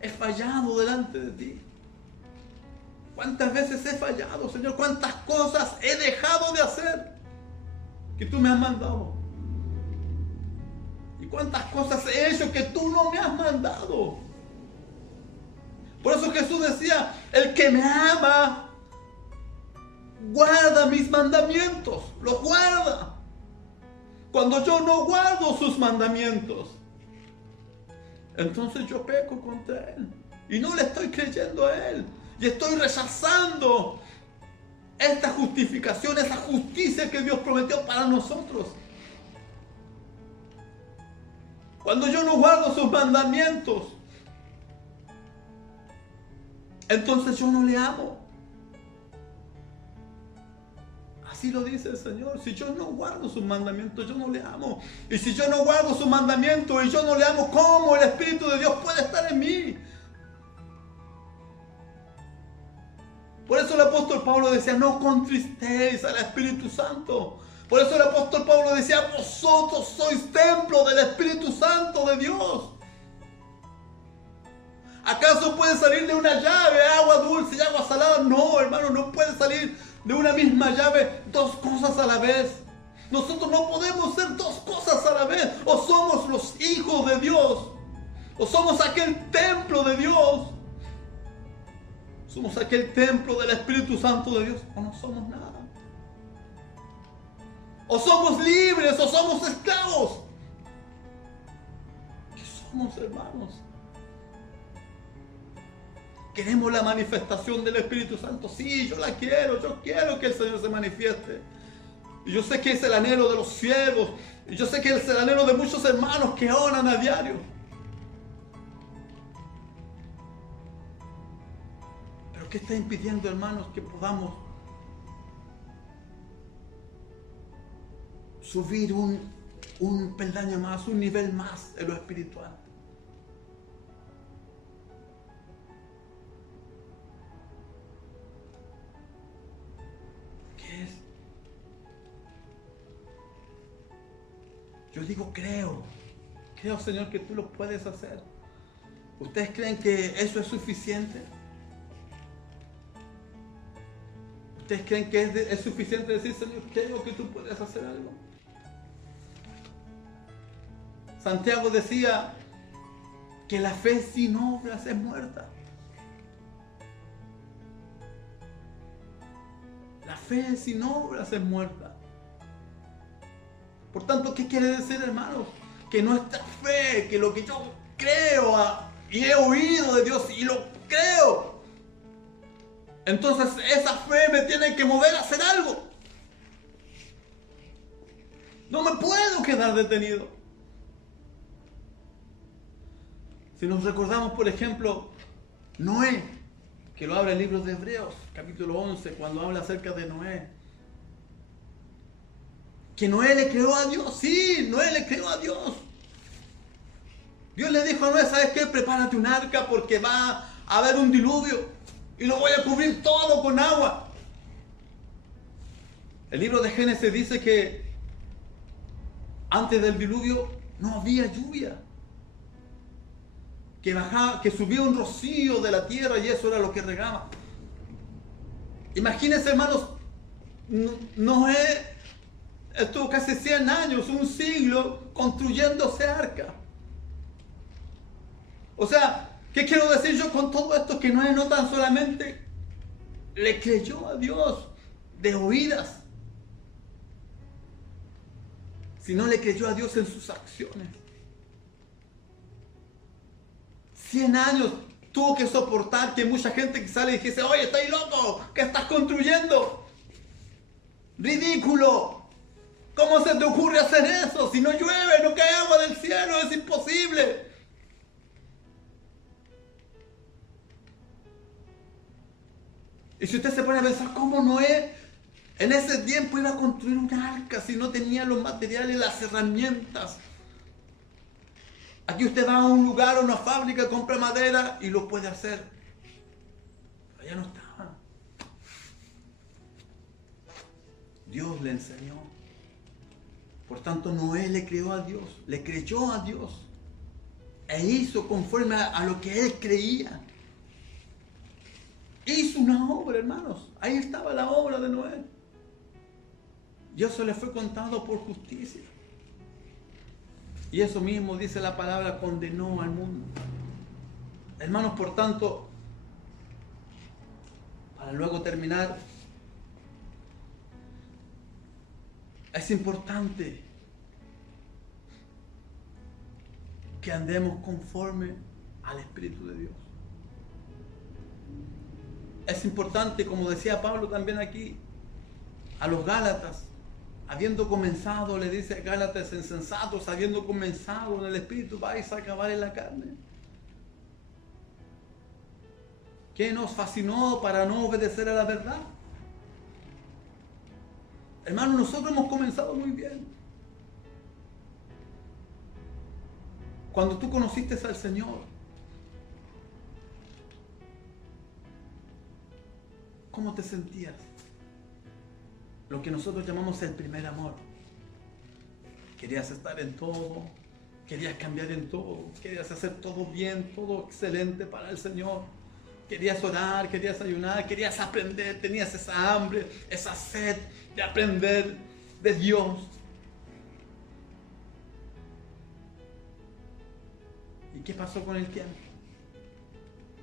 he fallado delante de ti? ¿Cuántas veces he fallado, Señor? ¿Cuántas cosas he dejado de hacer que tú me has mandado? ¿Y cuántas cosas he hecho que tú no me has mandado? Por eso Jesús decía, el que me ama, guarda mis mandamientos, los guarda. Cuando yo no guardo sus mandamientos, entonces yo peco contra Él. Y no le estoy creyendo a Él. Y estoy rechazando esta justificación, esa justicia que Dios prometió para nosotros. Cuando yo no guardo sus mandamientos, entonces yo no le amo. Así lo dice el Señor. Si yo no guardo sus mandamientos, yo no le amo. Y si yo no guardo sus mandamientos y yo no le amo, ¿cómo el Espíritu de Dios puede estar en mí? Por eso el apóstol Pablo decía, no contristéis al Espíritu Santo. Por eso el apóstol Pablo decía, vosotros sois templo del Espíritu Santo de Dios. ¿Acaso puede salir de una llave agua dulce y agua salada? No, hermano, no puede salir de una misma llave dos cosas a la vez. Nosotros no podemos ser dos cosas a la vez. O somos los hijos de Dios, o somos aquel templo de Dios. Somos aquel templo del Espíritu Santo de Dios, o no somos nada. O somos libres o somos esclavos. ¿Qué somos, hermanos? ¿Queremos la manifestación del Espíritu Santo? Sí, yo la quiero. Yo quiero que el Señor se manifieste. Y yo sé que es el anhelo de los siervos. Y yo sé que es el anhelo de muchos hermanos que oran a diario. Pero ¿qué está impidiendo, hermanos, que podamos subir un peldaño más, un nivel más en lo espiritual? ¿Qué es? Yo digo, creo, Señor, que tú lo puedes hacer. ¿Ustedes creen que eso es suficiente? ¿Ustedes creen que es suficiente decir, Señor, creo que tú puedes hacer algo? Santiago decía que la fe sin obras es muerta. La fe sin obras es muerta. Por tanto, ¿qué quiere decir, hermanos? Que nuestra fe, que lo que yo creo y he oído de Dios y lo creo, entonces esa fe me tiene que mover a hacer algo. No me puedo quedar detenido. Si nos recordamos, por ejemplo, Noé, que lo habla el libro de Hebreos, capítulo 11, cuando habla acerca de Noé. Que Noé le creó a Dios. Sí, Noé le creó a Dios. Dios le dijo a Noé, ¿sabes qué? Prepárate un arca porque va a haber un diluvio y lo voy a cubrir todo con agua. El libro de Génesis dice que antes del diluvio no había lluvia. Que subía un rocío de la tierra y eso era lo que regaba. Imagínense, hermanos, Noé estuvo casi 100 años, un siglo, construyéndose arca. O sea, ¿qué quiero decir yo con todo esto? Que Noé no tan solamente le creyó a Dios de oídas, sino le creyó a Dios en sus acciones. 100 años Tuvo que soportar que mucha gente que sale y dijese, oye, estás loco, ¿qué estás construyendo? Ridículo. ¿Cómo se te ocurre hacer eso? Si no llueve, no cae agua del cielo, es imposible. Y si usted se pone a pensar cómo Noé en ese tiempo iba a construir un arca si no tenía los materiales, las herramientas. Aquí usted va a un lugar, a una fábrica, compra madera y lo puede hacer. Pero allá no estaba. Dios le enseñó. Por tanto, Noé le creyó a Dios, le creyó a Dios e hizo conforme a lo que él creía. Hizo una obra, hermanos. Ahí estaba la obra de Noé. Y eso le fue contado por justicia. Y eso mismo dice la palabra, condenó al mundo. Hermanos, por tanto, para luego terminar, es importante que andemos conforme al Espíritu de Dios. Es importante, como decía Pablo también aquí, a los Gálatas, habiendo comenzado, le dice a Gálatas, insensatos, habiendo comenzado en el Espíritu, vais a acabar en la carne. ¿Qué nos fascinó para no obedecer a la verdad? Hermanos, nosotros hemos comenzado muy bien. Cuando tú conociste al Señor, ¿cómo te sentías? Lo que nosotros llamamos el primer amor. Querías estar en todo, querías cambiar en todo, querías hacer todo bien, todo excelente para el Señor. Querías orar, querías ayunar, querías aprender, tenías esa hambre, esa sed de aprender de Dios. ¿Y qué pasó con el tiempo?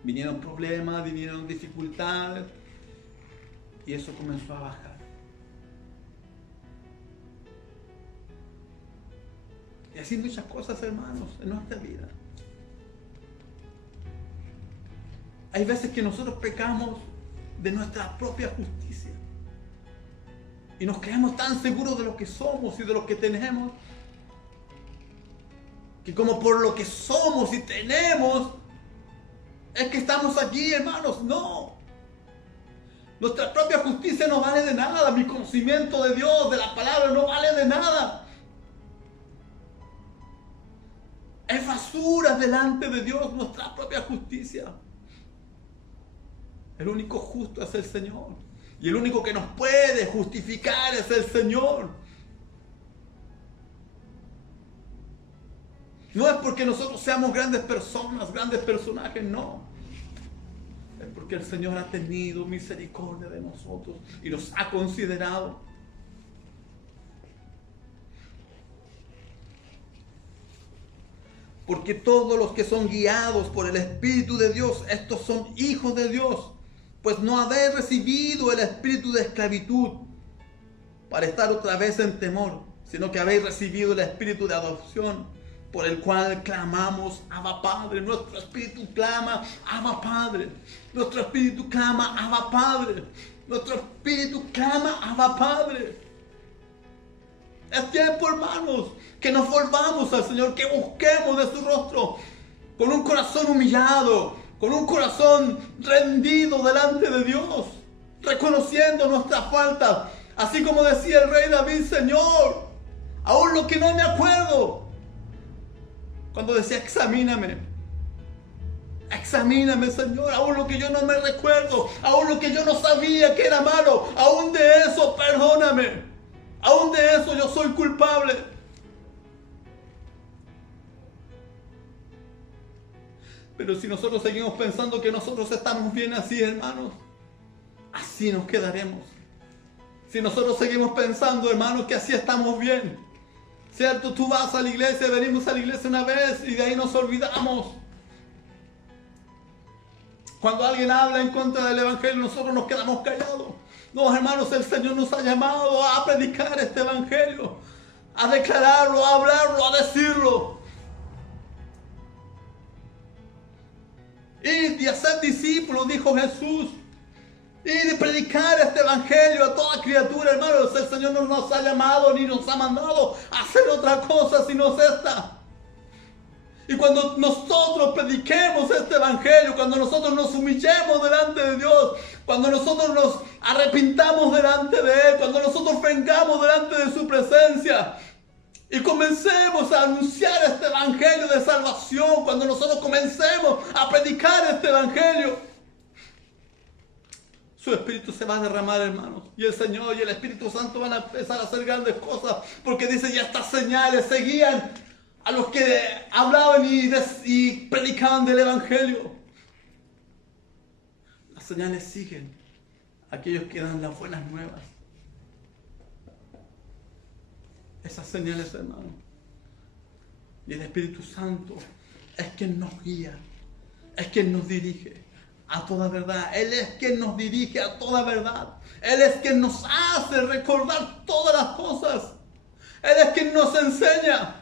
Vinieron problemas, vinieron dificultades y eso comenzó a bajar. Y así muchas cosas, hermanos, en nuestra vida. Hay veces que nosotros pecamos de nuestra propia justicia. Y nos creemos tan seguros de lo que somos y de lo que tenemos, que como por lo que somos y tenemos, es que estamos aquí, hermanos. No. Nuestra propia justicia no vale de nada. Mi conocimiento de Dios, de la palabra, no vale de nada. Es basura delante de Dios nuestra propia justicia. El único justo es el Señor. Y el único que nos puede justificar es el Señor. No es porque nosotros seamos grandes personas, grandes personajes, no. Es porque el Señor ha tenido misericordia de nosotros y nos ha considerado. Porque todos los que son guiados por el Espíritu de Dios, estos son hijos de Dios. Pues no habéis recibido el espíritu de esclavitud para estar otra vez en temor, sino que habéis recibido el espíritu de adopción, por el cual clamamos, Abba Padre. Nuestro espíritu clama, Abba Padre. Nuestro espíritu clama, Abba Padre. Nuestro espíritu clama, Abba Padre. Es tiempo, hermanos, que nos volvamos al Señor, que busquemos de su rostro con un corazón humillado, con un corazón rendido delante de Dios, reconociendo nuestras faltas, así como decía el rey David, Señor, aún lo que no me acuerdo, cuando decía examíname, Señor, aún lo que yo no me recuerdo, aún lo que yo no sabía que era malo, aún de eso perdóname, aún de eso yo soy culpable. Pero si nosotros seguimos pensando que nosotros estamos bien así, hermanos, así nos quedaremos. Si nosotros seguimos pensando, hermanos, que así estamos bien, ¿cierto? Tú vas a la iglesia, venimos a la iglesia una vez y de ahí nos olvidamos. Cuando alguien habla en contra del Evangelio, nosotros nos quedamos callados. No, hermanos, el Señor nos ha llamado a predicar este Evangelio, a declararlo, a hablarlo, a decirlo. Id y hacer discípulos, dijo Jesús. Id y predicar este evangelio a toda criatura, hermanos. El Señor no nos ha llamado ni nos ha mandado a hacer otra cosa sino esta. Y cuando nosotros prediquemos este evangelio, cuando nosotros nos humillemos delante de Dios, cuando nosotros nos arrepintamos delante de Él, cuando nosotros vengamos delante de su presencia y comencemos a anunciar este evangelio de salvación, cuando nosotros comencemos a predicar este evangelio, su Espíritu se va a derramar, hermanos. Y el Señor y el Espíritu Santo van a empezar a hacer grandes cosas, porque dice, ya estas señales seguían a los que hablaban y predicaban del evangelio. Las señales siguen a aquellos que dan las buenas nuevas. Esas señales, hermanos. Y el Espíritu Santo es quien nos guía, es quien nos dirige a toda verdad. Él es quien nos dirige a toda verdad. Él es quien nos hace recordar todas las cosas. Él es quien nos enseña.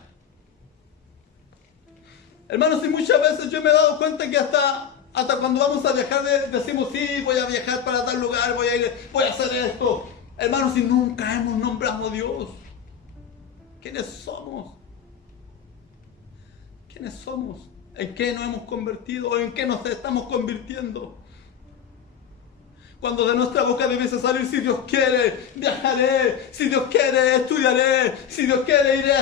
Hermanos, y muchas veces yo me he dado cuenta que hasta cuando vamos a viajar decimos, sí, voy a viajar para tal lugar, voy a hacer esto. Hermanos, y nunca hemos nombrado a Dios. ¿Quiénes somos? ¿Quiénes somos? ¿En qué nos hemos convertido o en qué nos estamos convirtiendo? Cuando de nuestra boca debiese salir, si Dios quiere, viajaré, si Dios quiere, estudiaré, si Dios quiere, iré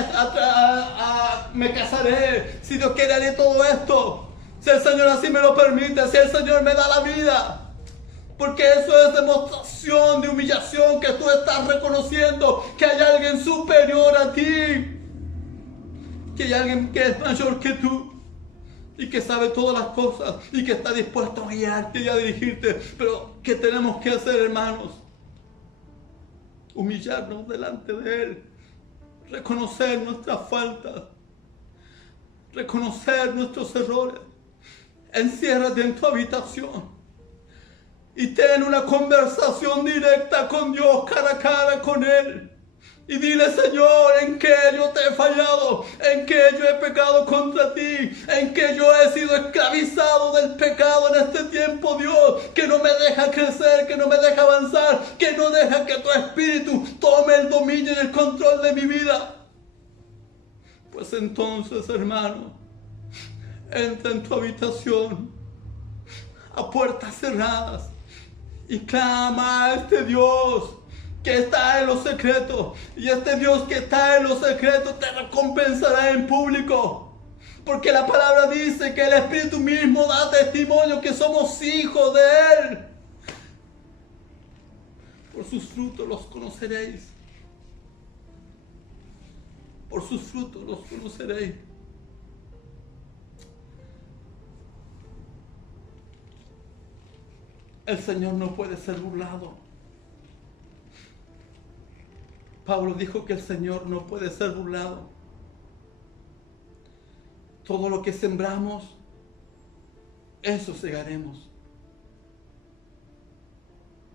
me casaré, si Dios quiere, haré todo esto. Si el Señor así me lo permite, si el Señor me da la vida. Porque eso es demostración de humillación, que tú estás reconociendo que hay alguien superior a ti, que hay alguien que es mayor que tú y que sabe todas las cosas y que está dispuesto a guiarte y a dirigirte. Pero ¿qué tenemos que hacer, hermanos? Humillarnos delante de Él, reconocer nuestras faltas, reconocer nuestros errores. Enciérrate en tu habitación y ten una conversación directa con Dios, cara a cara con Él. Y dile, Señor, en qué yo te he fallado, en qué yo he pecado contra ti, en qué yo he sido esclavizado del pecado en este tiempo, Dios, que no me deja crecer, que no me deja avanzar, que no deja que tu Espíritu tome el dominio y el control de mi vida. Pues entonces, hermano, entra en tu habitación a puertas cerradas y clama a este Dios que está en los secretos, y este Dios que está en los secretos te recompensará en público, porque la palabra dice que el Espíritu mismo da testimonio que somos hijos de Él. Por sus frutos los conoceréis, por sus frutos los conoceréis. El Señor no puede ser burlado. Pablo dijo que el Señor no puede ser burlado. Todo lo que sembramos, eso segaremos.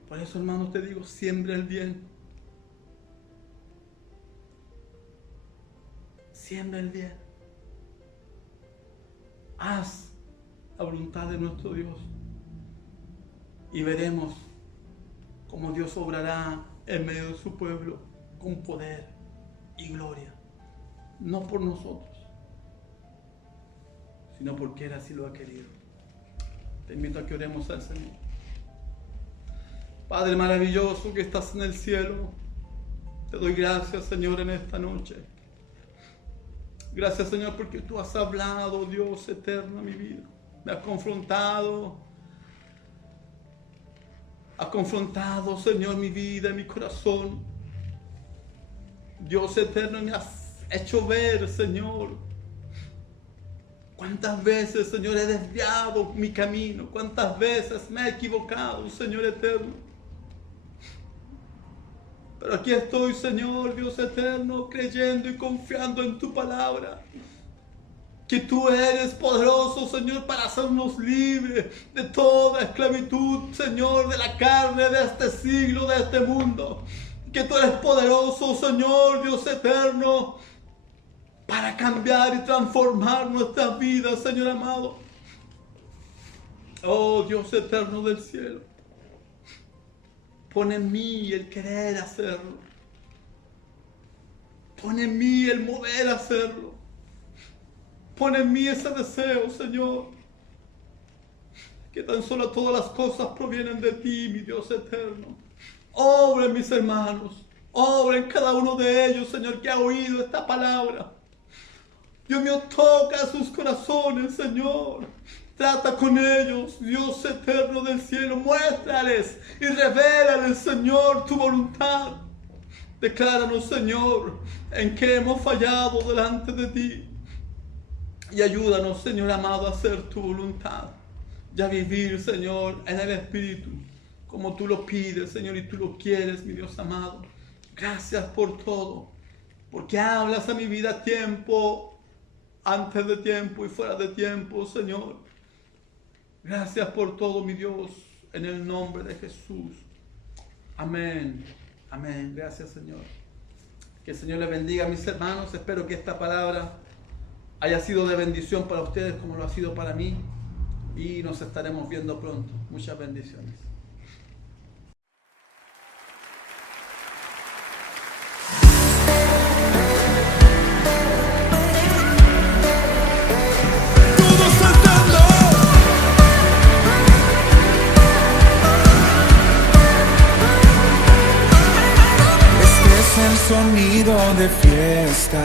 Por eso, hermanos, te digo, siembra el bien. Siembra el bien. Haz la voluntad de nuestro Dios. Y veremos cómo Dios obrará en medio de su pueblo con poder y gloria. No por nosotros, sino porque Él así lo ha querido. Te invito a que oremos al Señor. Padre maravilloso que estás en el cielo, te doy gracias, Señor, en esta noche. Gracias, Señor, porque tú has hablado, Dios eterno, a mi vida. Me has confrontado, Señor, mi vida, mi corazón. Dios eterno, me has hecho ver, Señor, cuántas veces, Señor, he desviado mi camino, cuántas veces me he equivocado, Señor eterno. Pero aquí estoy, Señor, Dios eterno, creyendo y confiando en tu palabra, que tú eres poderoso, Señor, para hacernos libres de toda esclavitud, Señor, de la carne, de este siglo, de este mundo. Que tú eres poderoso, Señor, Dios eterno, para cambiar y transformar nuestras vidas, Señor amado. Oh Dios eterno del cielo, pon en mí el querer hacerlo. Pon en mí el poder hacerlo. Pon en mí ese deseo, Señor. Que tan solo todas las cosas provienen de ti, mi Dios eterno. Obra en mis hermanos. Obra en cada uno de ellos, Señor, que ha oído esta palabra. Dios mío, toca sus corazones, Señor. Trata con ellos, Dios eterno del cielo. Muéstrales y revélales, Señor, tu voluntad. Decláranos, Señor, en qué hemos fallado delante de ti. Y ayúdanos, Señor amado, a hacer tu voluntad. Y a vivir, Señor, en el Espíritu, como tú lo pides, Señor, y tú lo quieres, mi Dios amado. Gracias por todo, porque hablas a mi vida a tiempo, antes de tiempo y fuera de tiempo, Señor. Gracias por todo, mi Dios, en el nombre de Jesús. Amén. Amén. Gracias, Señor. Que el Señor les bendiga, mis hermanos. Espero que esta palabra haya sido de bendición para ustedes como lo ha sido para mí. Y nos estaremos viendo pronto. Muchas bendiciones. Todos saltando. Este es el sonido de fiesta.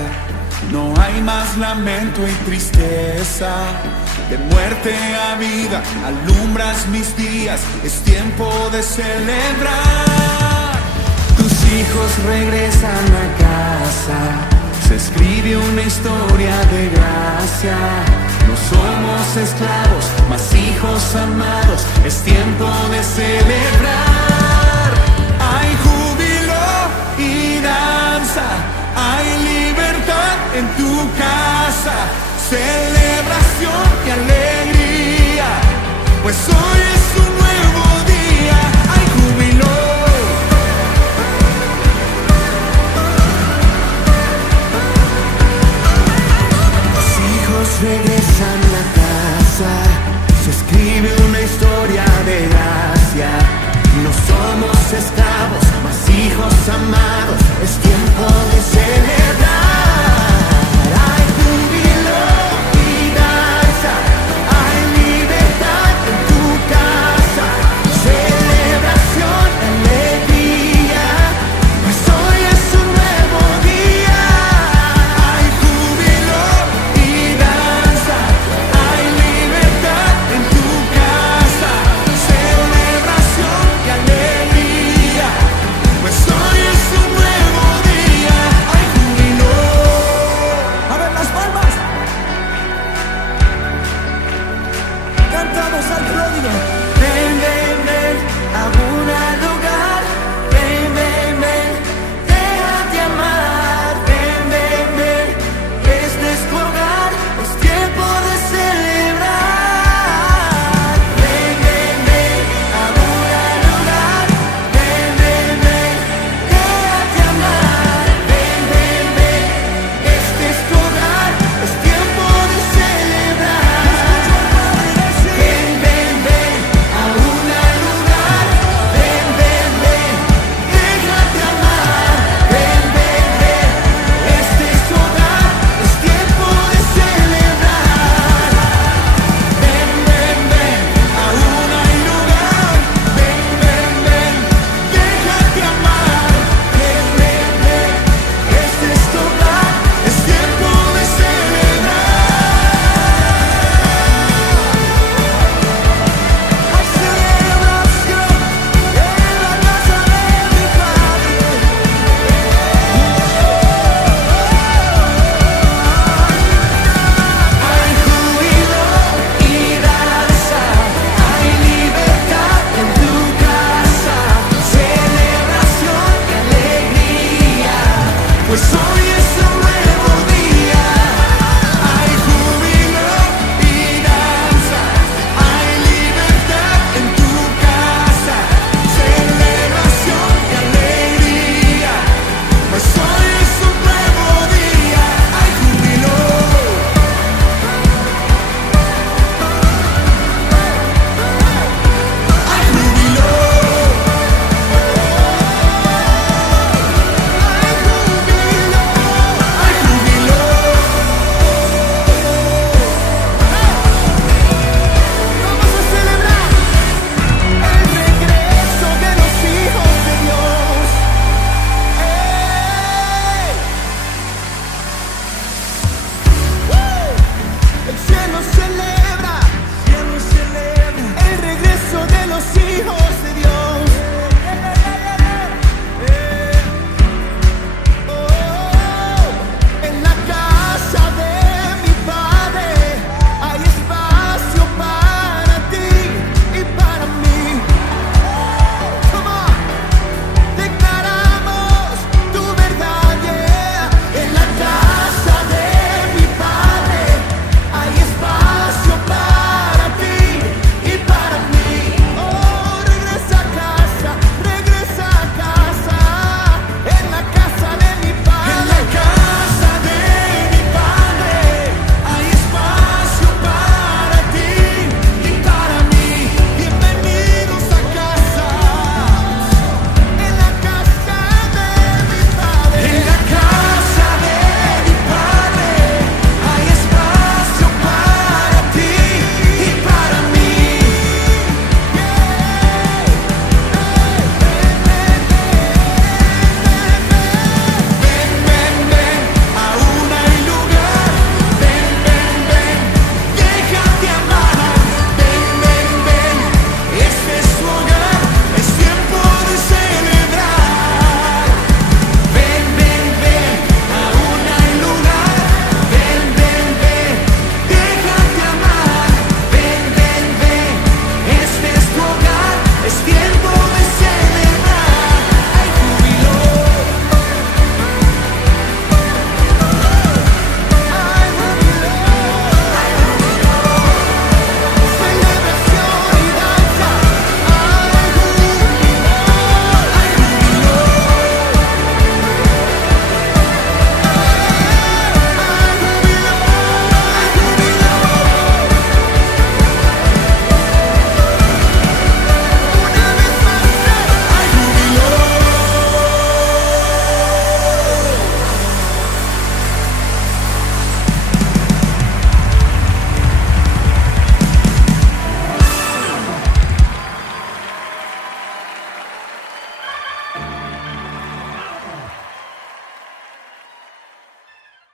No hay más lamento y tristeza. De muerte a vida, alumbras mis días. Es tiempo de celebrar. Tus hijos regresan a casa. Se escribe una historia de gracia. No somos esclavos, mas hijos amados. Es tiempo de celebrar.